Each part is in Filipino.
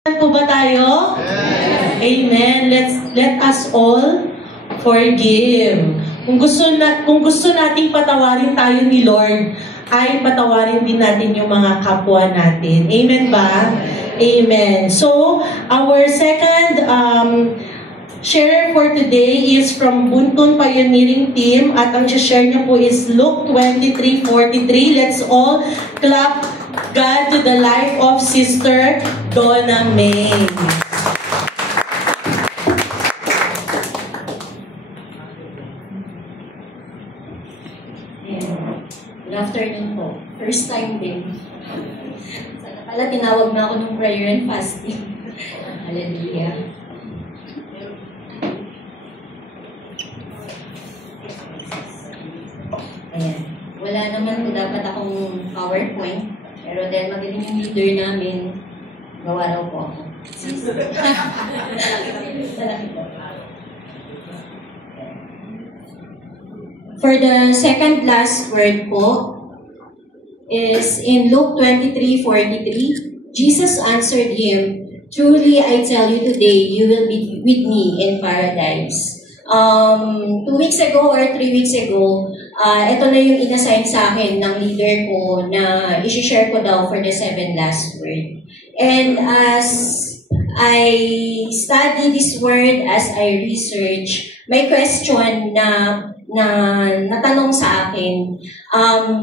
Po ba tayo? Yes. Amen. Let us all forgive. Kung gusto nating patawarin tayo ni Lord, ay patawarin din natin yung mga kapwa natin. Amen ba? Amen. So, our second share for today is from Buntun Pioneering Team at ang share niya po is Luke 23:43. Let's all clap God to the life of Sister Donna May. Good afternoon po. First time din. Sana pala tinawag na ako ng prayer and fasting. Hallelujah. Ayan. Wala naman po dapat akong PowerPoint. Pero dahil magaling yung leader namin, gawa raw po ako. For the second last word po, is in Luke 23:43. Jesus answered him, "Truly I tell you today, you will be with me in paradise." 2 weeks ago or 3 weeks ago, ito na yung inassign sa akin ng leader ko na isi-share ko daw for the 7 last word. And as I study this word, as I research, may question na natanong sa akin.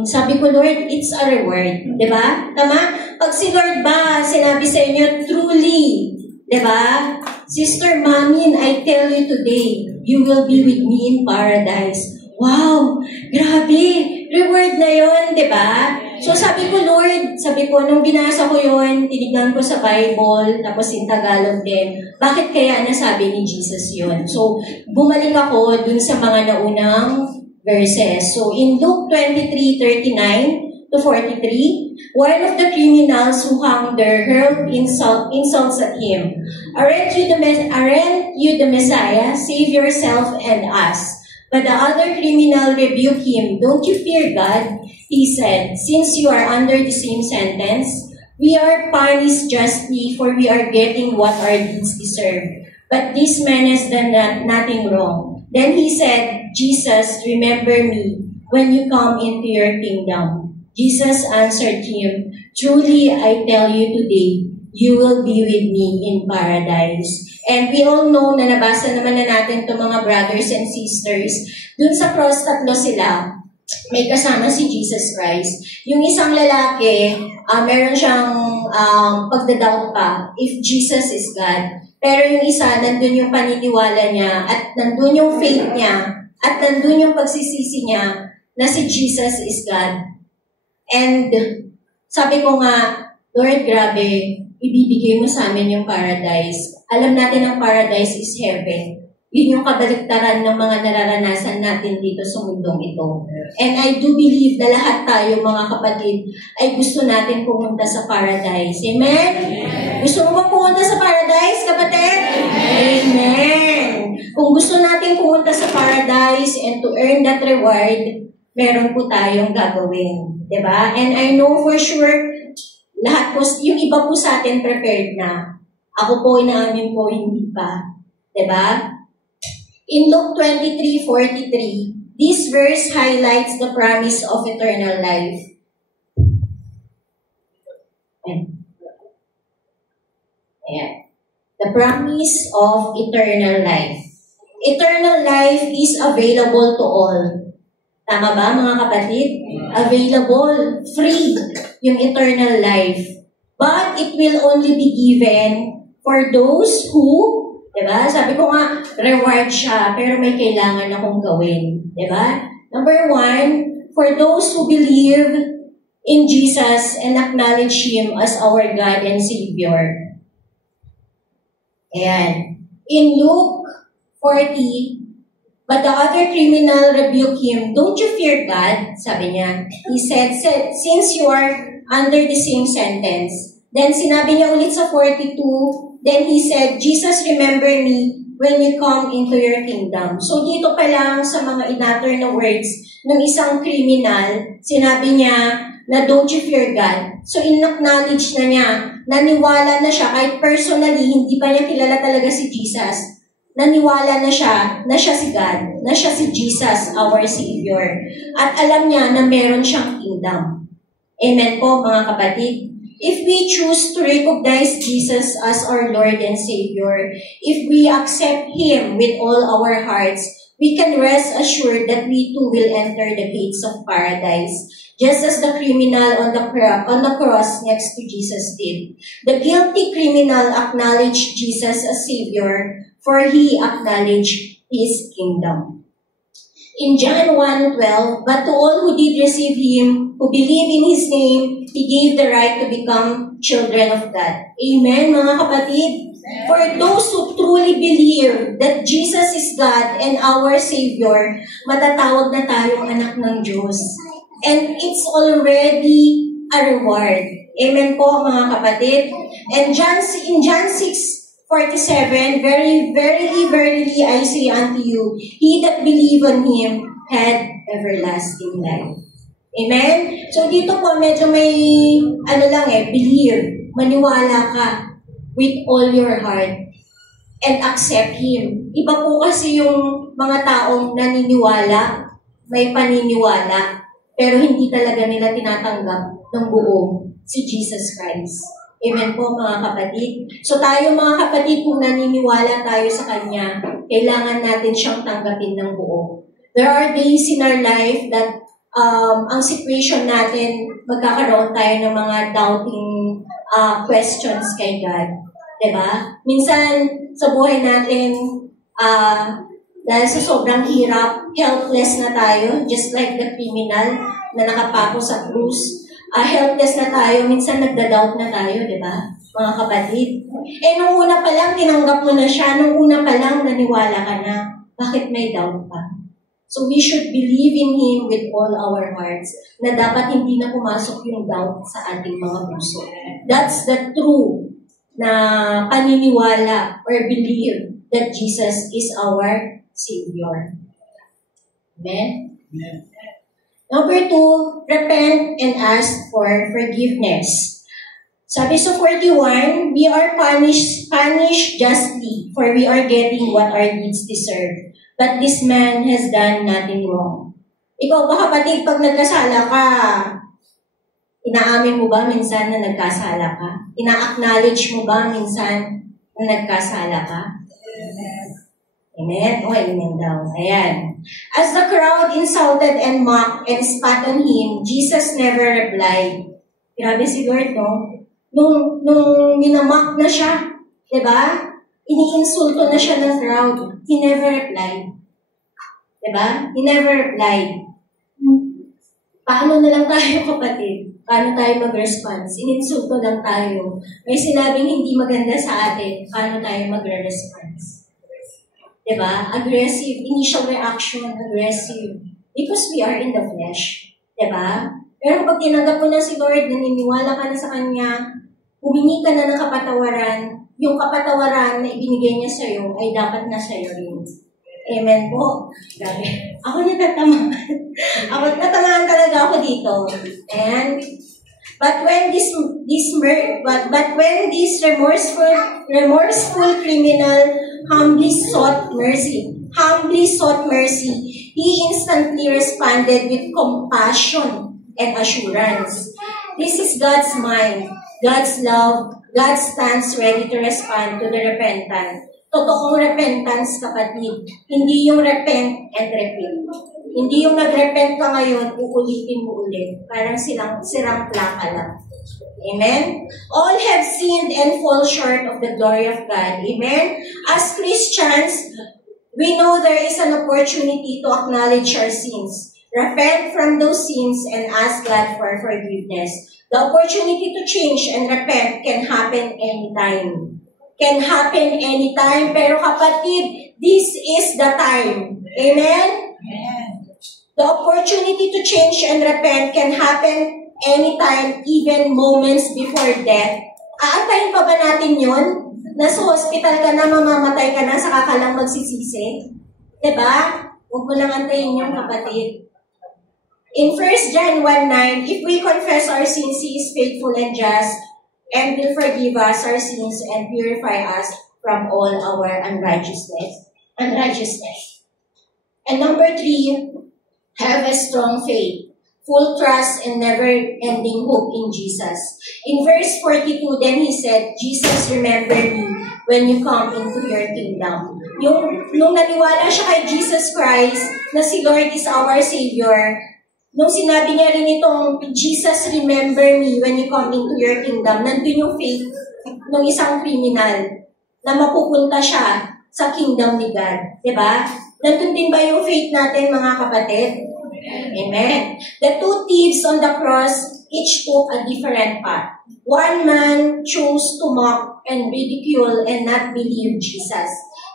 Sabi ko, Lord, it's a reward. Diba? Tama? Pag si Lord ba, sinabi sa inyo, truly, diba? Sister Mamin, I tell you today, you will be with me in paradise. Wow! Grabe! Reward na yun, diba? So sabi ko, Lord, nung binasa ko yun, tinignan ko sa Bible, tapos in Tagalog din, bakit kaya nasabi ni Jesus yun? So, bumalik ako dun sa mga naunang verses. So, in Luke 23:39 to 43, one of the criminals who hung there hurled insults at him. Aren't you the Messiah? Save yourself and us. But the other criminal rebuked him. Don't you fear God? He said, since you are under the same sentence, we are punished justly, for we are getting what our deeds deserve. But this man has done nothing wrong. Then he said, Jesus, remember me when you come into your kingdom. Jesus answered him, truly I tell you today, you will be with me in paradise. And we all know na nabasa naman na natin itong mga brothers and sisters. Dun sa cross, 3 sila. May kasama si Jesus Christ. Yung isang lalaki, meron siyang pagdadoubt pa if Jesus is God. Pero yung isa, nandun yung paniniwala niya, at nandun yung faith niya, at nandun yung pagsisisi niya na si Jesus is God. And sabi ko nga, Lord, grabe, ibibigay mo sa amin yung paradise. Alam natin ang paradise is heaven. Yun yung kabaliktaran ng mga nararanasan natin dito sa mundong ito. And I do believe na lahat tayo, mga kapatid, ay gusto natin pumunta sa paradise. Amen? Amen. Gusto mo ba pumunta sa paradise, kapatid? Amen. Amen. Kung gusto natin pumunta sa paradise and to earn that reward, meron po tayong gagawin. Diba? And I know for sure, lahat po, yung iba po sa atin prepared na. Ako po, inaamin po, hindi pa. Diba? In Luke 23:43, this verse highlights the promise of eternal life. Ayan. The promise of eternal life. Eternal life is available to all. Tama ba, mga kapatid? Available, free, yung eternal life. But it will only be given for those who, diba? Sabi ko nga, reward siya, pero may kailangan akong gawin. Diba? Number 1, for those who believe in Jesus and acknowledge Him as our God and Savior. Ayan. In Luke 40, but the other criminal rebuked him, don't you fear God? Sabi niya. He said, since you are under the same sentence. Then sinabi niya ulit sa 42, then he said, Jesus, remember me when you come into your kingdom. So dito pa lang sa mga in-utter na words ng isang criminal, sinabi niya na don't you fear God. So, in-acknowledge na niya, naniwala na siya, kahit personally, hindi pa niya kilala talaga si Jesus. Naniwala na siya si God, na siya si Jesus, our Savior. At alam niya na meron siyang kingdom. Amen po, mga kapatid. If we choose to recognize Jesus as our Lord and Savior, if we accept Him with all our hearts, we can rest assured that we too will enter the gates of paradise, just as the criminal on the cross next to Jesus did. The guilty criminal acknowledged Jesus as Savior, for he acknowledged His kingdom. In John 1:12, but to all who did receive Him, who believe in His name, He gave the right to become children of God. Amen, mga kapatid? For those who truly believe that Jesus is God and our Savior, matatawag na tayong anak ng Diyos. And it's already a reward. Amen po, mga kapatid? And in John 6:47, verily, verily, I say unto you, he that believe on Him had everlasting life. Amen? So dito po, medyo may, believe. Maniwala ka with all your heart and accept Him. Iba po kasi yung mga taong naniniwala, may paniniwala, pero hindi talaga nila tinatanggap ng buo si Jesus Christ. Amen po, mga kapatid. So tayo, mga kapatid, kung naniniwala tayo sa Kanya, kailangan natin siyang tanggapin ng buo. There are days in our life that ang situation natin, magkakaroon tayo ng mga doubting questions kay God. Diba? Minsan, sa buhay natin, dahil sa sobrang hirap, helpless na tayo, just like the criminal na nakapako sa krus. Helpless na tayo, minsan nagda-doubt na tayo, diba? Mga kapatid. Nung una pa lang, tinanggap mo na siya. Nung una pa lang, naniwala ka na. Bakit may doubt pa? So we should believe in Him with all our hearts na dapat hindi na pumasok yung doubt sa ating mga puso. That's the true na paniniwala or believe that Jesus is our Savior. Amen? Amen. Number 2, repent and ask for forgiveness. Sabi sa 41, we are punished justly, for we are getting what our deeds deserve. But this man has done nothing wrong. Ikaw ba, kapatid, pag nagkasala ka, inaamin mo ba minsan na nagkasala ka? Ina-acknowledge mo ba minsan na nagkasala ka? Amen? O, amen daw. Ayan. As the crowd insulted and mocked and spat on Him, Jesus never replied. Grabe si Lord, no? Nung minamock na siya, diba? Iniinsulto na siya ng crowd. He never replied. Diba? He never replied. Paano na lang tayo, kapatid? Paano tayo mag-response? Ininsulto lang tayo. May sinabing hindi maganda sa atin. Paano tayo magre-response? Diba? Aggressive. Initial reaction, aggressive. Because we are in the flesh. Diba? Pero pag tinanggap mo na si Lord, naniniwala ka na sa Kanya, humingi ka na ng kapatawaran, yung kapatawaran na ibinigay niya sa'yo ay dapat na sa'yo rin. Amen po. Grabe. Ako natatamaan. Natatamaan talaga ako dito. And but when this remorseful criminal humbly sought mercy, he instantly responded with compassion and assurance. This is God's mind, God's love. God stands ready to respond to the repentant. Totoong repentance, kapatid. Hindi yung repent and repeat. Hindi yung nag-repent ka ngayon, uulitin mo ulit. Parang sirang plaka lang. Amen? All have sinned and fall short of the glory of God. Amen? As Christians, we know there is an opportunity to acknowledge our sins. Repent from those sins and ask God for forgiveness. The opportunity to change and repent can happen anytime. Can happen anytime. Pero kapatid, this is the time. Amen? Amen. The opportunity to change and repent can happen anytime, even moments before death. Aantayin pa ba natin yun? Nasa hospital ka na, mamamatay ka na, saka ka lang magsisisi? Diba? Huwag mo lang antayin yung kapatid. In 1 John 1:9, if we confess our sins, He is faithful and just and will forgive us our sins and purify us from all our unrighteousness. And number 3, have a strong faith, full trust, and never-ending hope in Jesus. In verse 42, then He said, Jesus, remember me when you come into your kingdom. Nung naniwala siya kay Jesus Christ, na si Lord is our Savior, nung sinabi niya rin itong, Jesus, remember me when you come into your kingdom, nandun yung faith ng isang criminal na mapupunta siya sa kingdom ni God. Diba? Nandun din ba yung faith natin, mga kapatid? Amen. The 2 thieves on the cross each took a different path. One man chose to mock and ridicule and not believe Jesus.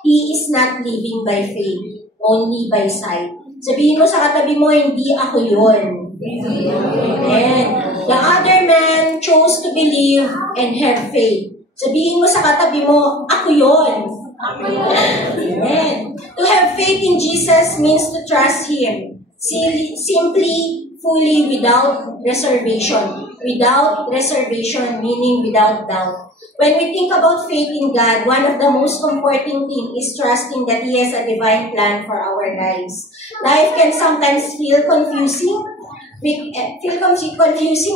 He is not living by faith, only by sight. Sabihin mo sa katabi mo, hindi ako yun. Amen. The other man chose to believe and have faith. Sabihin mo sa katabi mo, ako yun. Amen. To have faith in Jesus means to trust Him. Simply, fully, without reservation. Without reservation, meaning without doubt. When we think about faith in God, one of the most comforting things is trusting that He has a divine plan for our lives. Life can sometimes feel confusing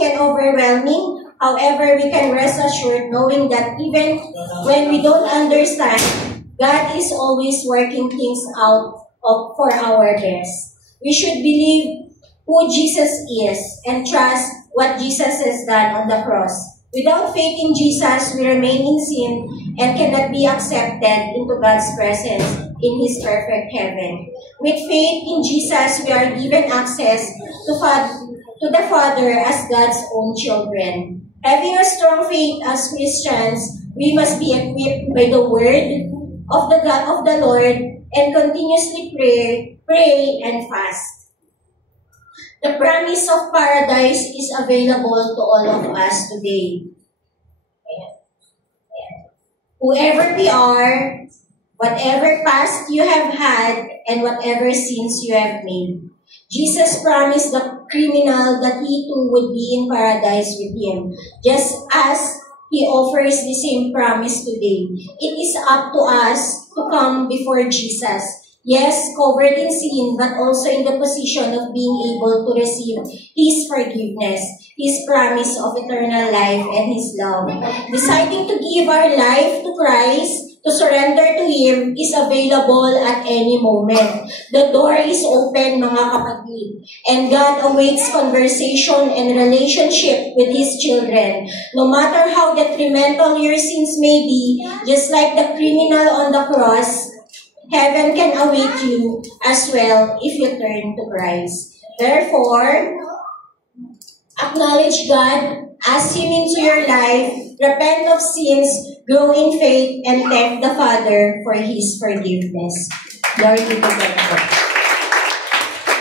and overwhelming. However, we can rest assured knowing that even when we don't understand, God is always working things out for our best. We should believe who Jesus is and trust what Jesus has done on the cross. Without faith in Jesus, we remain in sin and cannot be accepted into God's presence in His perfect heaven. With faith in Jesus, we are given access to the Father as God's own children. Having a strong faith as Christians, we must be equipped by the Word of the Lord and continuously pray and fast. The promise of paradise is available to all of us today. Whoever we are, whatever past you have had, and whatever sins you have made, Jesus promised the criminal that he too would be in paradise with Him, just as He offers the same promise today. It is up to us to come before Jesus. Yes, covered in sin, but also in the position of being able to receive His forgiveness, His promise of eternal life, and His love. Deciding to give our life to Christ, to surrender to Him, is available at any moment. The door is open, mga kapatid, and God awaits conversation and relationship with His children. No matter how detrimental your sins may be, just like the criminal on the cross, heaven can await you as well if you turn to Christ. Therefore, acknowledge God, ask Him into your life, repent of sins, grow in faith, and thank the Father for His forgiveness. Glory be to God.